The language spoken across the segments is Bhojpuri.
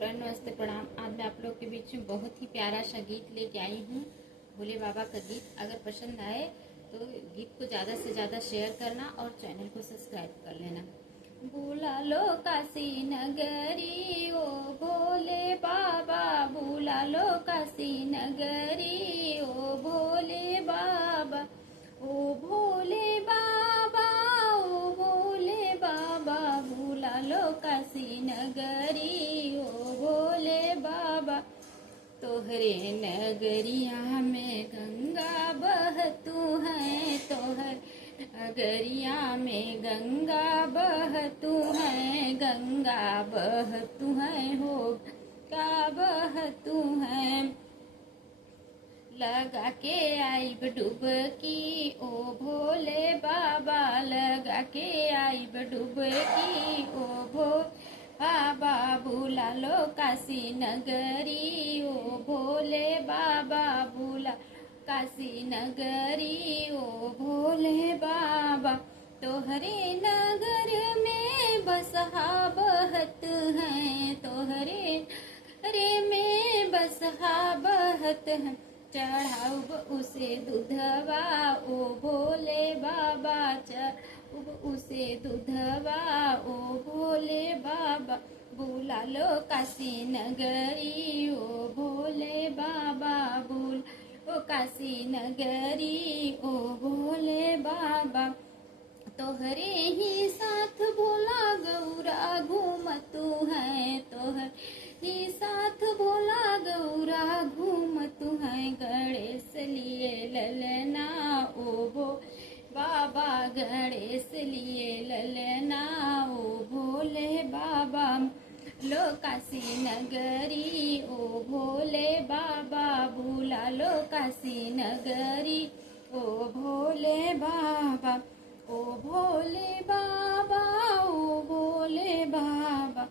फ्रेंड नमस्ते प्रणाम। आज मैं आप लोग के बीच में बहुत ही प्यारा सा गीत लेके आई हूँ, भोले बाबा का गीत। अगर पसंद आए तो गीत को ज़्यादा से ज़्यादा शेयर करना और चैनल को सब्सक्राइब कर लेना। बुला लो काशी नगरी ओ भोले बाबा, बुला लो काशी नगरी ओ भोले बाबा, ओ भोले बाबा, ओ भोले बाबा, बुला लो काशी नगरी ओ भोले बाबा। तोहरे नगरिया में गंगा बहतू है, तोहर नगरिया में गंगा बहतू है, गंगा बहतू है हो का बहतू है। लगा के आइब डुबकी ओ भोले बाबा, लगा के आइब डुबकी ओ बाबा, बुला लो काशी नगरी ओ भोले बाबा, बुला काशी नगरी ओ भोले बाबा। तोहरे नगर में बसहा बहत है, तोहरे नगर में बसहा बहत है। चढ़ाऊब उसे दूधवा ओ भोले बाबा, चढ़ाऊब उसे दूधवा ओ भोले बाबा। बुला लो काशी नगरी ओ भोले बाबा, बुला लो काशी नगरी ओ भोले बाबा। तोहरे ही साथ भोला गौरा घूमतू है, तोहर ही साथ भोला गौरा घूमतू है। गणेश लिए ललना ओ भो बाबा, गणेश लिए ललना ओ भोले बाबा। लो काशी नगरी ओ भोले बाबा, बुला लो काशी नगरी ओ भोले बाबा, ओ भोले बाबा, ओ भोले बाबा।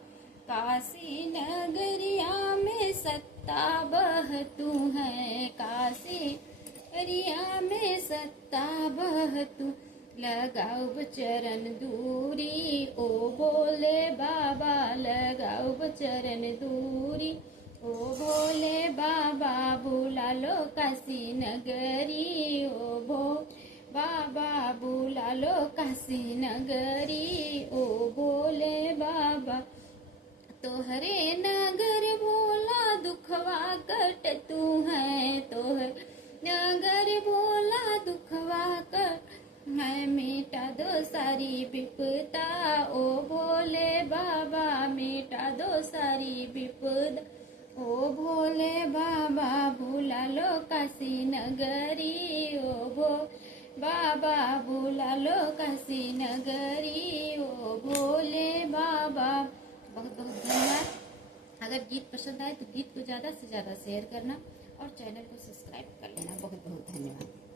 काशी नगरिया में सत्ता बहतू है, काशी नगरिया में सत्ता बहतू। लगाओ चरण दूरी ओ भोले बाबा, लगाओ चरण दूरी ओ भोले बाबा। बुला लो काशी नगरी ओ बाबा, बुला लो काशी नगरी ओ भोले बाबा। तोहरे नगर भोला दुखवा कटतू है, तोहर नगर भोला दुखवा कट है। मिटा दो सारी विपदा ओ भोले बाबा, मिटा दो सारी विपदा ओ भोले बाबा। बुला लो काशी नगरी ओ बाबा, बुला लो काशी नगरी ओ भोले बाबा। बहुत बहुत धन्यवाद। अगर गीत पसंद आए तो गीत को ज़्यादा से ज़्यादा शेयर करना और चैनल को सब्सक्राइब कर लेना। बहुत बहुत धन्यवाद।